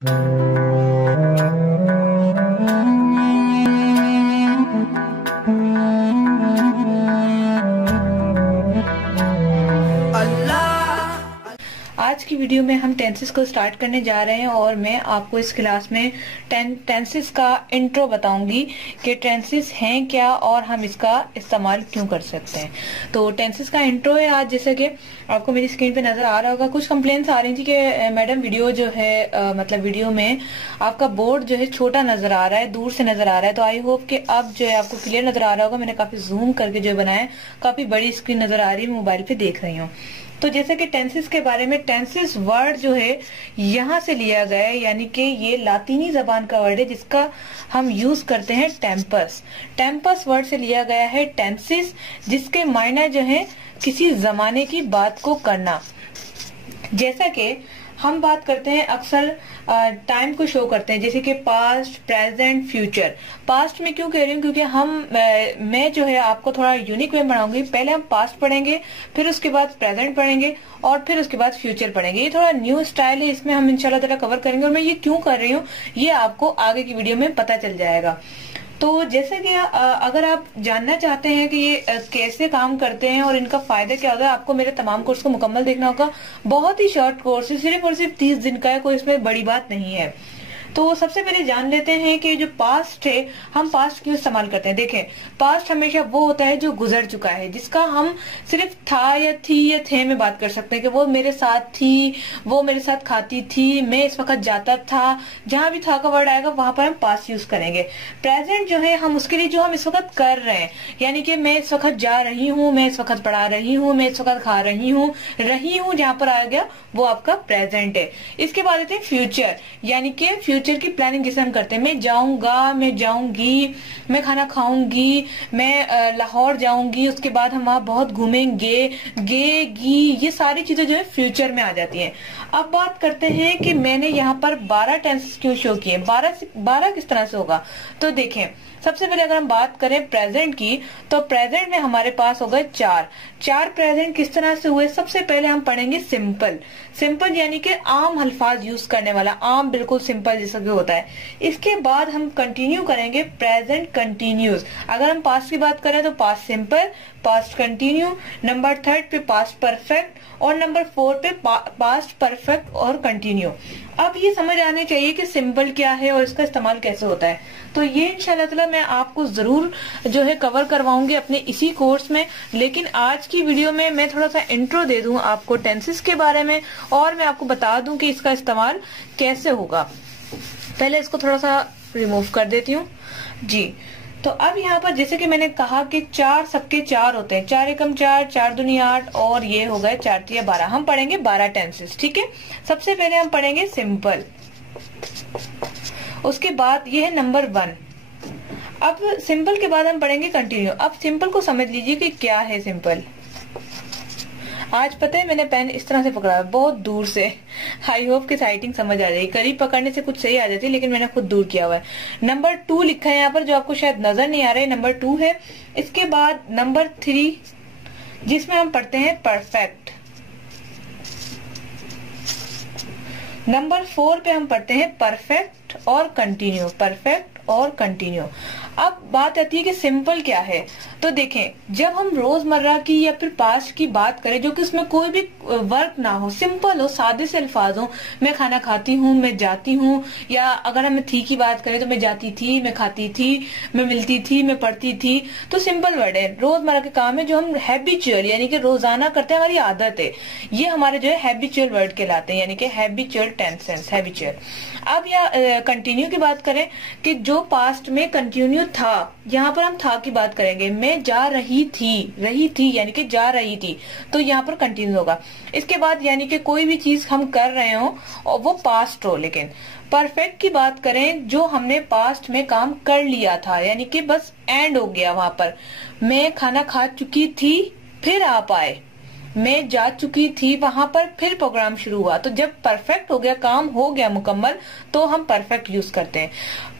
आज की वीडियो में हम टेंसेस को स्टार्ट करने जा रहे हैं और मैं आपको इस क्लास में टेंसेस का इंट्रो बताऊंगी कि टेंसेस हैं क्या और हम इसका इस्तेमाल क्यों कर सकते हैं। तो टेंसेस का इंट्रो है आज, जैसे कि आपको मेरी स्क्रीन पे नजर आ रहा होगा। कुछ कंप्लेंट्स आ रही थी कि मैडम वीडियो जो है मतलब वीडियो में आपका बोर्ड जो है छोटा नजर आ रहा है, दूर से नजर आ रहा है। तो आई होप कि अब जो है आपको क्लियर नजर आ रहा होगा। मैंने काफी जूम करके जो बनाया है, काफी बड़ी स्क्रीन नजर आ रही है, मोबाइल पे देख रही हूँ। तो जैसे कि टेंसेस के बारे में, टेंसेस वर्ड जो है यहाँ से लिया गया है, यानी कि ये लातीनी जबान का वर्ड है जिसका हम यूज करते हैं टेम्पस। टेम्पस वर्ड से लिया गया है टेंसेस, जिसके मायने जो है किसी जमाने की बात को करना। जैसा कि हम बात करते हैं अक्सर टाइम को शो करते हैं, जैसे कि पास्ट, प्रेजेंट, फ्यूचर। पास्ट में क्यों कह रही हूँ, क्योंकि मैं जो है आपको थोड़ा यूनिक वे बनाऊंगी। पहले हम पास्ट पढ़ेंगे, फिर उसके बाद प्रेजेंट पढ़ेंगे और फिर उसके बाद फ्यूचर पढ़ेंगे। ये थोड़ा न्यू स्टाइल है, इसमें हम इंशाल्लाह ताला कवर करेंगे। और मैं ये क्यों कर रही हूँ ये आपको आगे की वीडियो में पता चल जाएगा। तो जैसे कि अगर आप जानना चाहते हैं कि ये कैसे काम करते हैं और इनका फायदा क्या होता है, आपको मेरे तमाम कोर्स को मुकम्मल देखना होगा। बहुत ही शॉर्ट कोर्स है, सिर्फ और सिर्फ 30 दिन का है, कोई इसमें बड़ी बात नहीं है। तो सबसे पहले जान लेते हैं कि जो पास्ट है, हम पास्ट क्यों इस्तेमाल करते हैं। देखें, पास्ट हमेशा वो होता है जो गुजर चुका है, जिसका हम सिर्फ था या थी या थे में बात कर सकते हैं कि वो मेरे साथ थी, वो मेरे साथ खाती थी, मैं इस वक्त जाता था। जहां भी था का वर्ड आएगा वहां पर हम पास्ट यूज करेंगे। प्रेजेंट जो है हम उसके लिए जो हम इस वक्त कर रहे हैं, यानी कि मैं इस वक्त जा रही हूँ, मैं इस वक्त पढ़ा रही हूँ, मैं इस वक्त खा रही हूँ, जहां पर आ गया वो आपका प्रेजेंट है। इसके बाद आते हैं फ्यूचर, यानी कि फ्यूचर की प्लानिंग जिसे हम करते हैं। मैं जाऊंगा, मैं जाऊंगी, मैं खाना खाऊंगी, मैं लाहौर जाऊंगी, उसके बाद हम वहां बहुत घूमेंगे, गी, ये सारी चीजें जो है फ्यूचर में आ जाती हैं। अब बात करते हैं कि मैंने यहाँ पर 12 टेंसेस क्यों शो किए। 12 किस तरह से होगा, तो देखें, सबसे पहले अगर हम बात करें प्रेजेंट की, तो प्रेजेंट में हमारे पास हो गए चार प्रेजेंट किस तरह से हुए। सबसे पहले हम पढ़ेंगे सिंपल यानी कि आम अल्फाज यूज करने वाला, आम बिल्कुल सिंपल जैसा भी होता है। इसके बाद हम कंटिन्यू करेंगे प्रेजेंट कंटिन्यूस। अगर हम पास्ट की बात करें तो past simple, past continue, number 3 पे पास्ट परफेक्ट और नंबर 4 पे पास्ट परफेक्ट और कंटिन्यू। अब ये समझ आने चाहिए कि सिंपल क्या है और इसका इस्तेमाल कैसे होता है। तो ये इंशाल्लाह ताला मैं आपको जरूर जो है कवर करवाऊंगी अपने इसी कोर्स में। लेकिन आज की वीडियो में मैं थोड़ा सा इंट्रो दे दूं आपको टेंसेस के बारे में और मैं आपको बता दूं कि इसका इस्तेमाल कैसे होगा। पहले इसको थोड़ा सा रिमूव कर देती हूँ जी। तो अब यहाँ पर जैसे कि मैंने कहा कि सबके 4 होते हैं, 4 एकम 4, 4 दूनी 8 और ये हो गए 4 तिया 12। हम पढ़ेंगे 12 टेंसेस, ठीक है। सबसे पहले हम पढ़ेंगे सिंपल, उसके बाद ये है नंबर 1। अब सिंपल के बाद हम पढ़ेंगे कंटिन्यू। अब सिंपल को समझ लीजिए कि क्या है सिंपल। आज पता है मैंने पेन इस तरह से पकड़ा है, बहुत दूर से। आई होप कि साइटिंग समझ आ जाएगी। करीब पकड़ने से कुछ सही आ जाती है, लेकिन मैंने खुद दूर किया हुआ है। नंबर 2 लिखा है यहाँ पर, जो आपको शायद नजर नहीं आ रहा है, नंबर 2 है। इसके बाद नंबर 3 जिसमें हम पढ़ते हैं परफेक्ट। नंबर 4 पे हम पढ़ते हैं परफेक्ट और कंटिन्यू, परफेक्ट और कंटिन्यू। अब बात आती है कि सिंपल क्या है। तो देखें, जब हम रोजमर्रा की या फिर पास्ट की बात करें, जो कि उसमें कोई भी वर्क ना हो, सिंपल हो, सादे से अल्फाज हो, मैं खाना खाती हूँ, मैं जाती हूँ, या अगर हम थी की बात करें तो मैं जाती थी, मैं खाती थी, मैं मिलती थी, मैं पढ़ती थी। तो सिंपल वर्ड है, रोजमर्रा के काम है जो हम हैबिचुअल यानी कि रोजाना करते हैं, हमारी आदत है। ये हमारे जो है हैबिचुअल वर्ड कहलाते हैं, यानी कि हैबिचुअल टेंसेस, हैबिचुअल। अब या कंटिन्यू की बात करें कि जो पास्ट में कंटिन्यू था, यहाँ पर हम था की बात करेंगे। मैं जा रही थी यानी कि जा रही थी, तो यहाँ पर कंटिन्यू होगा। इसके बाद यानी कि कोई भी चीज हम कर रहे हो और वो पास्ट हो। लेकिन परफेक्ट की बात करें, जो हमने पास्ट में काम कर लिया था, यानी कि बस एंड हो गया वहां पर। मैं खाना खा चुकी थी, फिर आप आए। मैं जा चुकी थी वहां पर, फिर प्रोग्राम शुरू हुआ। तो जब परफेक्ट हो गया, काम हो गया मुकम्मल, तो हम परफेक्ट यूज करते हैं।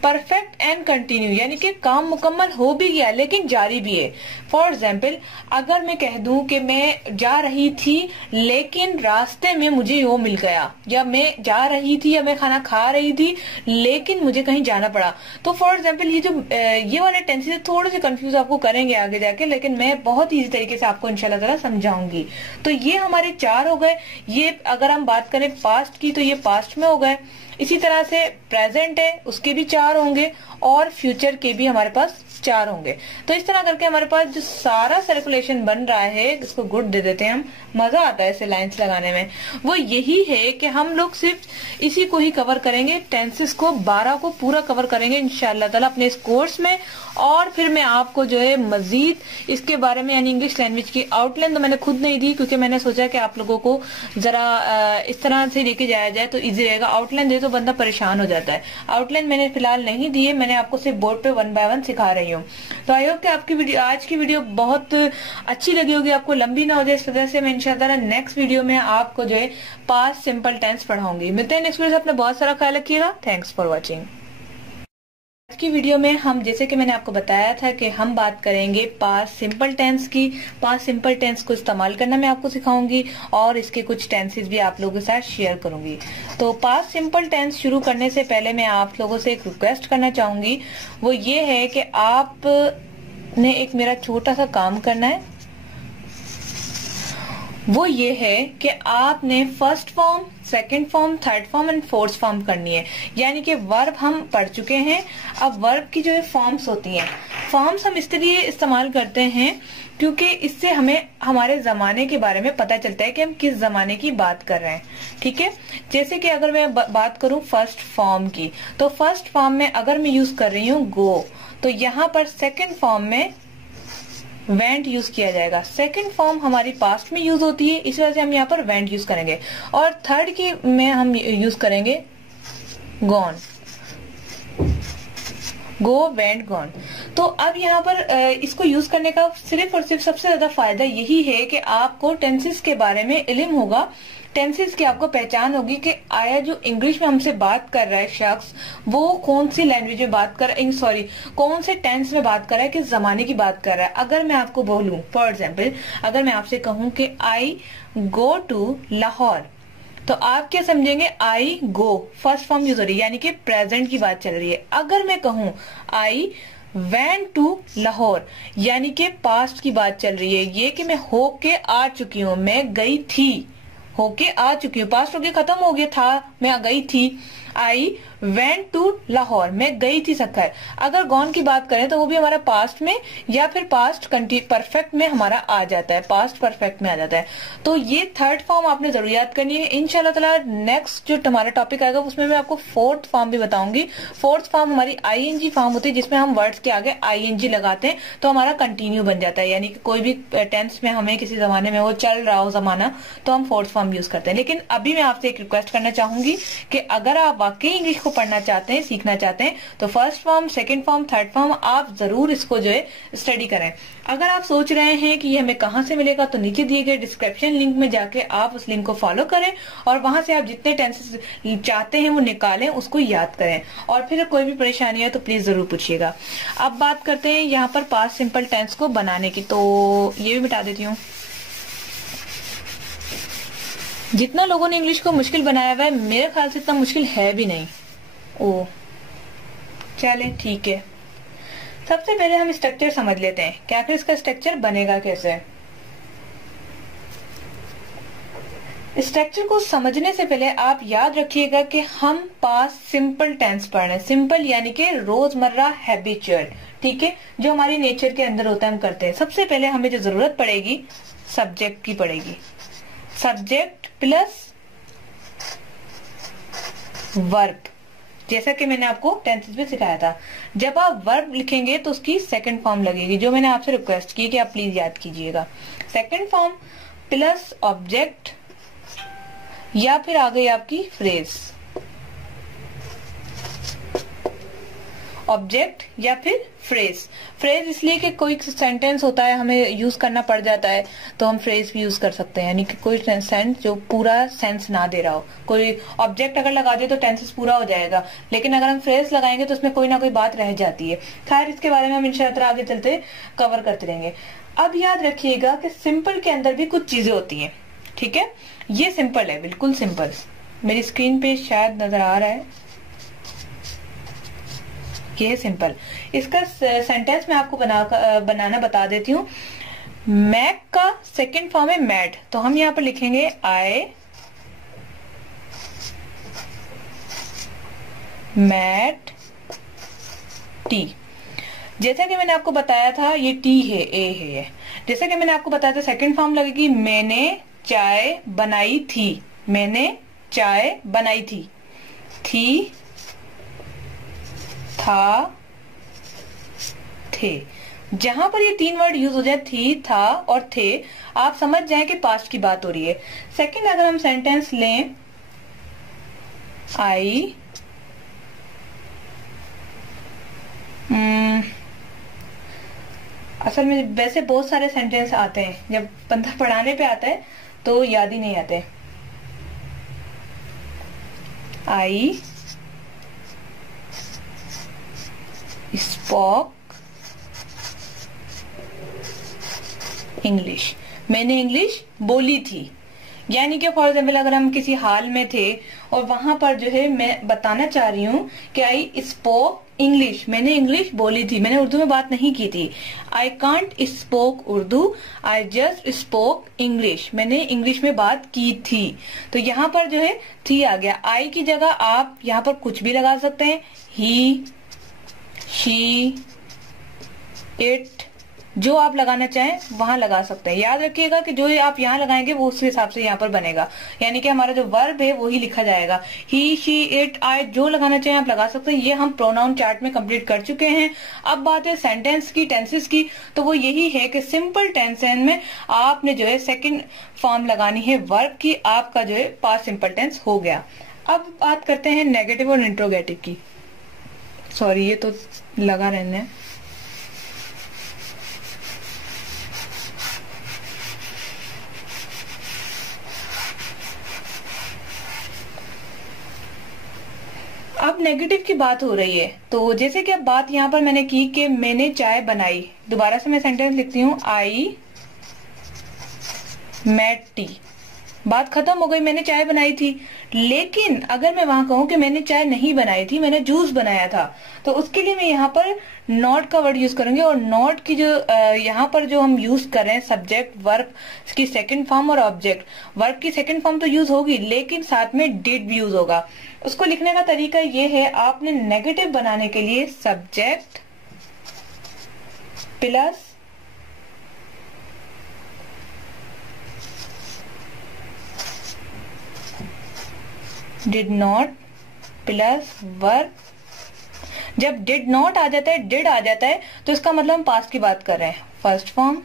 परफेक्ट एंड कंटिन्यू यानी कि काम मुकम्मल हो भी गया लेकिन जारी भी है। फॉर एग्जाम्पल, अगर मैं कह दूं कि मैं जा रही थी लेकिन रास्ते में मुझे वो मिल गया, या मैं जा रही थी या मैं खाना खा रही थी लेकिन मुझे कहीं जाना पड़ा। तो फॉर एग्जाम्पल ये वाले टेंसेस थोड़े से कंफ्यूज आपको करेंगे आगे जाके, लेकिन मैं बहुत इजी तरीके से आपको इंशाल्लाह ताला समझाऊंगी। तो ये हमारे 4 हो गए। ये अगर हम बात करें पास्ट की तो ये पास्ट में हो गए। इसी तरह से प्रेजेंट है, उसके भी 4 होंगे, और फ्यूचर के भी हमारे पास 4 होंगे। तो इस तरह करके हमारे पास जो सारा सर्कुलेशन बन रहा है, इसको गुड दे देते हैं हम, मजा आता है ऐसे लाइंस लगाने में, वो यही है कि हम लोग सिर्फ इसी को ही कवर करेंगे, टेंसेस को 12 को पूरा कवर करेंगे इंशाअल्लाह ताला अपने इस कोर्स में। और फिर मैं आपको जो है मजीद इसके बारे में, यानी इंग्लिश लैंग्वेज की आउटलाइन तो मैंने खुद नहीं दी, क्योंकि मैंने सोचा कि आप लोगों को जरा इस तरह से लेके जाया जाए तो इजी रहेगा। आउटलाइन दे तो बंदा परेशान हो जाता है। आउटलाइन मैंने फिलहाल नहीं दी है, मैंने आपको सिर्फ बोर्ड पे 1 बाय 1 सिखा रही हूँ। तो आई होप कि आपकी वीडियो, आज की वीडियो बहुत अच्छी लगी होगी, आपको लंबी ना हो जाए। इस वजह से मैं इंशाअल्लाह नेक्स्ट वीडियो में आपको जो है पास्ट सिंपल टेंस पढ़ाऊंगी। मिलते हैं नेक्स्ट वीडियो से, अपना बहुत सारा ख्याल रखिएगा। Thanks for watching. आज की वीडियो में हम, जैसे कि मैंने आपको बताया था कि हम बात करेंगे पास्ट सिंपल टेंस की। पास्ट सिंपल टेंस को इस्तेमाल करना मैं आपको सिखाऊंगी और इसके कुछ टेंसेस भी आप लोगों के साथ शेयर करूंगी। तो पास्ट सिंपल टेंस शुरू करने से पहले मैं आप लोगों से एक रिक्वेस्ट करना चाहूंगी, वो ये है कि आप ने एक मेरा छोटा सा काम करना है। वो ये है कि आपने first form, second form, third form and fourth form करनी है। यानी कि वर्ब हम पढ़ चुके हैं, अब वर्ब की जो है फॉर्म्स होती हैं। फॉर्म्स हम इसलिए इस्तेमाल करते हैं क्योंकि इससे हमें हमारे जमाने के बारे में पता चलता है कि हम किस जमाने की बात कर रहे हैं। ठीक है, जैसे कि अगर मैं बात करूं फर्स्ट फॉर्म की, तो फर्स्ट फॉर्म में अगर मैं यूज कर रही हूँ गो, तो यहाँ पर सेकंड फॉर्म में वेंट यूज किया जाएगा। सेकंड फॉर्म हमारी पास्ट में यूज होती है, इस वजह से हम यहाँ पर वेंट यूज करेंगे। और थर्ड की में हम यूज करेंगे गॉन, गो, वेंट, गॉन। तो अब यहाँ पर इसको यूज करने का सिर्फ और सिर्फ सबसे ज्यादा फायदा यही है कि आपको टेंसेस के बारे में इल्म होगा, टेंसेस की आपको पहचान होगी कि आया जो इंग्लिश में हमसे बात कर रहा है शख्स, वो कौन सी लैंग्वेज में बात कर रहा है, सॉरी कौन से टेंस में बात कर रहा है, किस जमाने की बात कर रहा है। अगर मैं आपको बोलूं, फॉर एग्जाम्पल अगर मैं आपसे कहूं कि आई गो टू लाहौर, तो आप क्या समझेंगे, आई गो फर्स्ट फॉर्म यूज हो रही है, यानी कि प्रेजेंट की बात चल रही है। अगर मैं कहूं आई वेंट टू लाहौर, यानी कि पास्ट की बात चल रही है, ये कि मैं होके आ चुकी हूँ, मैं गई थी, होके आ चुकी हूँ, पास्ट होके खत्म हो गया था, मैं गई थी। आई वेंट टू लाहौर, मैं गई थी सक्कर। अगर गॉन की बात करें तो वो भी हमारा पास्ट में या फिर पास्ट परफेक्ट में हमारा आ जाता है, पास्ट परफेक्ट में आ जाता है। तो ये थर्ड फॉर्म आपने जरूर याद करनी है। इंशाल्लाह ताला नेक्स्ट जो हमारा टॉपिक आएगा उसमें मैं आपको फोर्थ फॉर्म भी बताऊंगी। फोर्थ फॉर्म हमारी आईएनजी फॉर्म होती है, जिसमें हम वर्ड्स के आगे आईएनजी लगाते हैं तो हमारा कंटिन्यू बन जाता है, यानी कि कोई भी टेंस में हमें किसी जमाने में वो चल रहा हो जमाना, तो हम फोर्थ फॉर्म यूज करते हैं। लेकिन अभी मैं आपसे एक रिक्वेस्ट करना चाहूंगी कि अगर आप वाकई इंग्लिश को पढ़ना चाहते हैं, सीखना चाहते हैं, तो first form, second form, third form आप जरूर इसको जो है स्टडी करें। अगर आप सोच रहे हैं कि ये हमें कहां से मिलेगा, तो नीचे दिए गए डिस्क्रिप्शन लिंक में जाके आप उस लिंक को फॉलो करें और वहां से आप जितने टेंसेस चाहते हैं वो निकालें, उसको याद करें। और फिर कोई भी परेशानी है तो प्लीज जरूर पूछिएगा। अब बात करते हैं यहाँ पर पास्ट सिंपल टेंस को बनाने की, तो ये भी मिटा देती हूँ। जितना लोगों ने इंग्लिश को मुश्किल बनाया हुआ है, मेरे ख्याल से इतना मुश्किल है भी नहीं। ओ चले ठीक है, सबसे पहले हम स्ट्रक्चर समझ लेते हैं कि आखिर इसका स्ट्रक्चर बनेगा कैसे। स्ट्रक्चर को समझने से पहले आप याद रखिएगा कि हम पास्ट सिंपल टेंस पढ़ रहे हैं। सिंपल यानी कि रोजमर्रा, हैबिचुअल, ठीक है, जो हमारी नेचर के अंदर होता है हम करते हैं। सबसे पहले हमें जो जरूरत पड़ेगी सब्जेक्ट की पड़ेगी, सब्जेक्ट प्लस वर्ब, जैसा कि मैंने आपको टेंसेस में सिखाया था। जब आप वर्ब लिखेंगे तो उसकी सेकंड फॉर्म लगेगी, जो मैंने आपसे रिक्वेस्ट की कि आप प्लीज याद कीजिएगा। सेकंड फॉर्म प्लस ऑब्जेक्ट या फिर आ गई आपकी फ्रेज, ऑब्जेक्ट या फिर फ्रेज। फ्रेज इसलिए कि कोई सेंटेंस होता है हमें यूज करना पड़ जाता है तो हम फ्रेज भी यूज कर सकते हैं, यानी कि कोई सेंस जो पूरा सेंस ना दे रहा हो। कोई ऑब्जेक्ट अगर लगा दे तो टेंसेस पूरा हो जाएगा, लेकिन अगर हम फ्रेज लगाएंगे तो उसमें कोई ना कोई बात रह जाती है। खैर, इसके बारे में हम इंशाअल्लाह आगे चलते कवर करते रहेंगे। अब याद रखिएगा कि सिंपल के अंदर भी कुछ चीजें होती हैं, ठीक है। ये सिंपल है, बिल्कुल सिंपल, मेरी स्क्रीन पे शायद नजर आ रहा है, ये है सिंपल। इसका सेंटेंस मैं आपको बनाना बता देती हूँ। मैक का सेकंड फॉर्म है मैड, तो हम यहाँ पर लिखेंगे आई मैड टी। जैसा कि मैंने आपको बताया था ये टी है, ए है। जैसा कि मैंने आपको बताया था सेकंड फॉर्म लगेगी मैंने चाय बनाई थी, मैंने चाय बनाई थी था, थे। जहां पर ये तीन वर्ड यूज हो जाए, थी, था और थे, आप समझ जाएं कि पास्ट की बात हो रही है। सेकंड, अगर हम सेंटेंस लें, आई असल में वैसे बहुत सारे सेंटेंस आते हैं, जब बंदा पढ़ाने पे आता है तो याद ही नहीं आते। आई स्पोक इंग्लिश, मैंने इंग्लिश बोली थी। यानी कि फॉर एग्जाम्पल अगर हम किसी हाल में थे और वहां पर जो है मैं बताना चाह रही हूँ कि आई स्पोक इंग्लिश, मैंने इंग्लिश बोली थी, मैंने उर्दू में बात नहीं की थी। I can't spoke Urdu, I just spoke English, मैंने इंग्लिश में बात की थी। तो यहाँ पर जो है थी आ गया। आई की जगह आप यहाँ पर कुछ भी लगा सकते हैं, ही, शी, इट, जो आप लगाना चाहें वहां लगा सकते हैं। याद रखिएगा कि जो आप यहाँ लगाएंगे वो उस हिसाब से यहाँ पर बनेगा, यानी कि हमारा जो वर्ब है वही लिखा जाएगा। ही, शी, इट, आई, जो लगाना चाहें आप लगा सकते हैं। ये हम प्रोनाउन चार्ट में कंप्लीट कर चुके हैं। अब बात है सेंटेंस की, टेंसेस की, तो वो यही है कि सिंपल टेंसेस में आपने जो है सेकेंड फॉर्म लगानी है वर्ब की, आपका जो है पास्ट सिंपल टेंस हो गया। अब बात करते हैं नेगेटिव और इंट्रोगेटिव की। सॉरी, ये तो लगा रहने। अब नेगेटिव की बात हो रही है, तो जैसे कि अब बात यहाँ पर मैंने की कि मैंने चाय बनाई। दोबारा से मैं सेंटेंस लिखती हूँ, आई मेड टी। बात खत्म हो गई, मैंने चाय बनाई थी। लेकिन अगर मैं वहां कहूं कि मैंने चाय नहीं बनाई थी, मैंने जूस बनाया था, तो उसके लिए मैं यहाँ पर नॉट का वर्ड यूज करूंगी। और नॉट की जो यहाँ पर जो हम यूज कर रहे हैं, सब्जेक्ट वर्ब की सेकंड फॉर्म और ऑब्जेक्ट। वर्ब की सेकंड फॉर्म तो यूज होगी, लेकिन साथ में डिड भी यूज होगा। उसको लिखने का तरीका ये है, आपने नेगेटिव बनाने के लिए subject plus did not plus verb. जब डिड नॉट आ जाता है, डिड आ जाता है, तो इसका मतलब हम पास्ट की बात कर रहे हैं। First form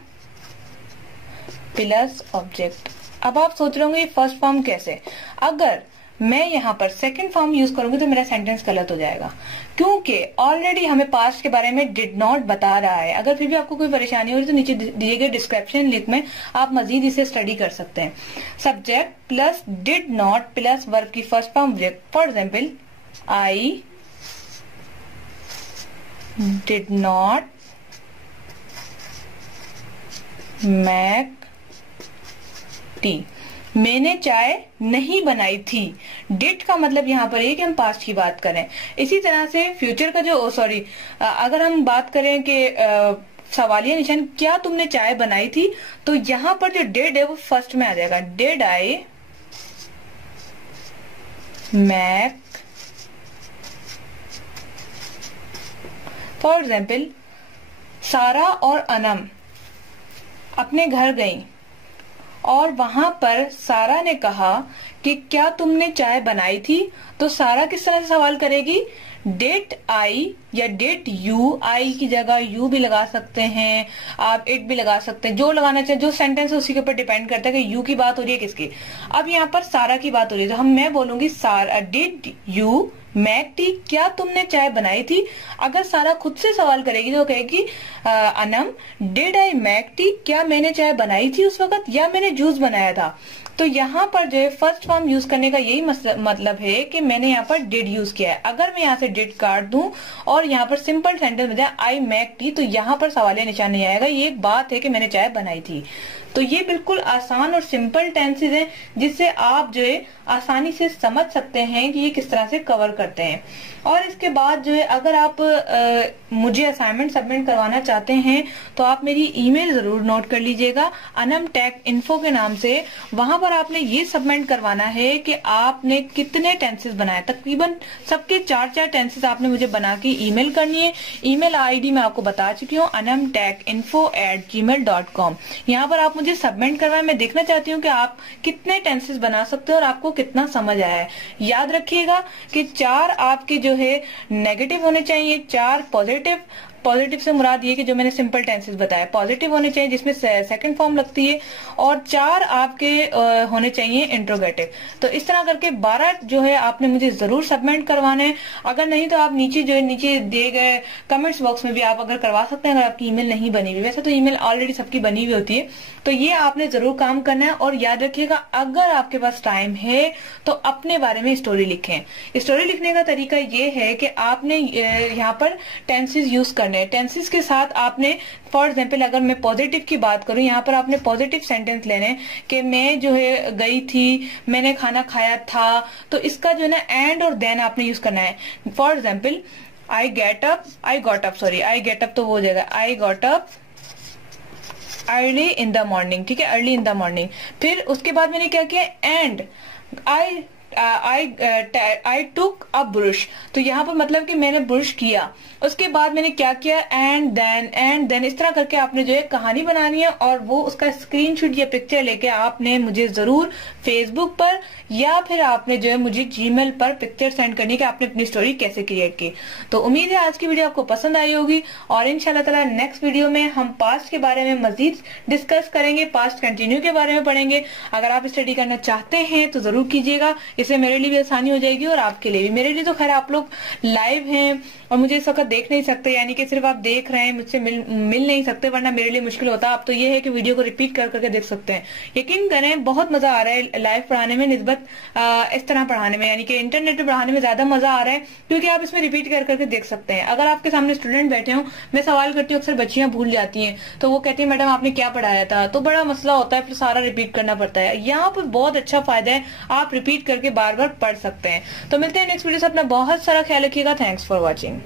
plus object. अब आप सोच रहे होंगे फर्स्ट फॉर्म कैसे? अगर मैं यहाँ पर सेकंड फॉर्म यूज करूंगी तो मेरा सेंटेंस गलत हो जाएगा, क्योंकि ऑलरेडी हमें पास्ट के बारे में डिड नॉट बता रहा है। अगर फिर भी आपको कोई परेशानी हो रही तो नीचे दिए गए डिस्क्रिप्शन लिंक में आप मजीद इसे स्टडी कर सकते हैं। Subject plus did not plus verb की first form object. For example, I did not make tea, मैंने चाय नहीं बनाई थी। डिड का मतलब यहाँ पर है कि हम पास्ट की बात करें। इसी तरह से फ्यूचर का जो अगर हम बात करें कि सवालिया निशान, क्या तुमने चाय बनाई थी, तो यहाँ पर जो डिड है वो फर्स्ट में आ जाएगा। डिड आई मैक। फॉर एग्जाम्पल, सारा और अनम अपने घर गई और वहां पर सारा ने कहा कि क्या तुमने चाय बनाई थी, तो सारा किस तरह से सवाल करेगी, डिड आई या डिड यू, आई की जगह यू भी लगा सकते हैं, आप इट भी लगा सकते हैं, जो लगाना चाहे, जो सेंटेंस है उसी के ऊपर डिपेंड करता है कि यू की बात हो रही है किसकी। अब यहाँ पर सारा की बात हो रही है, तो मैं बोलूंगी सारा, डिड यू मेक टी, क्या तुमने चाय बनाई थी। अगर सारा खुद से सवाल करेगी तो कहेगी Anam did I make tea, क्या मैंने चाय बनाई थी उस वक्त या मैंने जूस बनाया था। तो यहाँ पर जो है फर्स्ट फॉर्म यूज करने का यही मतलब है कि मैंने यहाँ पर डिड यूज किया है। अगर मैं यहाँ से डिड काट दूं और यहाँ पर सिंपल सेंटेंस में जाए आई मेक टी, तो यहाँ पर सवाल निशान नहीं आएगा, ये एक बात है कि मैंने चाय बनाई थी। तो ये बिल्कुल आसान और सिंपल टेंसेज हैं जिससे आप जो है आसानी से समझ सकते हैं कि ये किस तरह से कवर करते हैं। और इसके बाद जो है अगर आप मुझे असाइनमेंट सबमिट करवाना चाहते हैं तो आप मेरी ईमेल जरूर नोट कर लीजिएगा, anamtechinfo के नाम से। वहां पर आपने ये सबमिट करवाना है कि आपने कितने टेंसेस बनाए, तकरीबन सबके 4-4 टेंसेस आपने मुझे बना के ईमेल करनी है। ईमेल आईडी मैं आपको बता चुकी हूँ, anamtechinfo@gmail.com। यहाँ पर आप मुझे सबमिट करवाएं, मैं देखना चाहती हूँ कि आप कितने टेंसेस बना सकते हो और आपको कितना समझ आया है। याद रखिएगा कि 4 आपके जो है नेगेटिव होने चाहिए, 4 पॉजिटिव से मुराद ये कि जो मैंने सिंपल टेंसेस बताया पॉजिटिव होने चाहिए जिसमें सेकंड फॉर्म लगती है, और 4 आपके होने चाहिए इंट्रोगेटिव। तो इस तरह करके 12 जो है आपने मुझे जरूर सबमिट करवाना है। अगर नहीं तो आप नीचे जो है नीचे दिए गए कमेंट्स बॉक्स में भी आप अगर करवा सकते हैं, अगर आपकी ईमेल नहीं बनी हुई। वैसे तो ईमेल ऑलरेडी सबकी बनी हुई होती है, तो ये आपने जरूर काम करना है। और याद रखिएगा अगर आपके पास टाइम है तो अपने बारे में स्टोरी लिखें। स्टोरी लिखने का तरीका ये है कि आपने यहाँ पर टेंसेस यूज करने, टेंसेस के साथ आपने फॉर एग्जाम्पल अगर मैं पॉजिटिव की बात करूं, यहाँ पर आपने पॉजिटिव सेंटेंस लेने कि मैं जो है गई थी, मैंने खाना खाया था, तो इसका जो है ना एंड और देन आपने यूज करना है। For example I get up तो वो हो जाएगा I got up early in the morning, ठीक है, अर्ली इन द मॉर्निंग। फिर उसके बाद मैंने क्या किया, and I took a brush, तो यहाँ पर मतलब कि मैंने ब्रश किया। उसके बाद मैंने क्या किया, एंड देन इस तरह करके आपने जो है कहानी बनानी है और वो उसका स्क्रीनशॉट या पिक्चर लेके आपने मुझे जरूर फेसबुक पर या फिर आपने जो है मुझे जीमेल पर पिक्चर सेंड करनी कि आपने अपनी स्टोरी कैसे क्रिएट की। तो उम्मीद है आज की वीडियो आपको पसंद आई होगी और इंशाल्लाह ताला नेक्स्ट वीडियो में हम पास्ट के बारे में मजीद डिस्कस करेंगे, पास्ट कंटिन्यू के बारे में पढ़ेंगे। अगर आप स्टडी करना चाहते हैं तो जरूर कीजिएगा, इससे मेरे लिए भी आसानी हो जाएगी और आपके लिए भी। मेरे लिए तो खैर आप लोग लाइव हैं और मुझे इस वक्त देख नहीं सकते, यानी कि सिर्फ आप देख रहे हैं, मुझसे मिल नहीं सकते, वरना मेरे लिए मुश्किल होता। अब तो ये है कि वीडियो को रिपीट कर करके देख सकते हैं। यकीन करें बहुत मजा आ रहा है लाइव पढ़ाने में निस्बत इस तरह पढ़ाने में, यानी कि इंटरनेट पे पढ़ाने में ज्यादा मजा आ रहा है क्योंकि आप इसमें रिपीट कर करके देख सकते हैं। अगर आपके सामने स्टूडेंट बैठे हो, मैं सवाल करती हूँ, अक्सर बच्चियां भूल जाती हैं, तो वो कहती है मैडम आपने क्या पढ़ाया था, तो बड़ा मसला होता है, फिर सारा रिपीट करना पड़ता है। यहाँ पर बहुत अच्छा फायदा है, आप रिपीट करके बार बार पढ़ सकते हैं। तो मिलते हैं नेक्स्ट वीडियो से, अपना बहुत सारा ख्याल रखिएगा। Thanks for watching.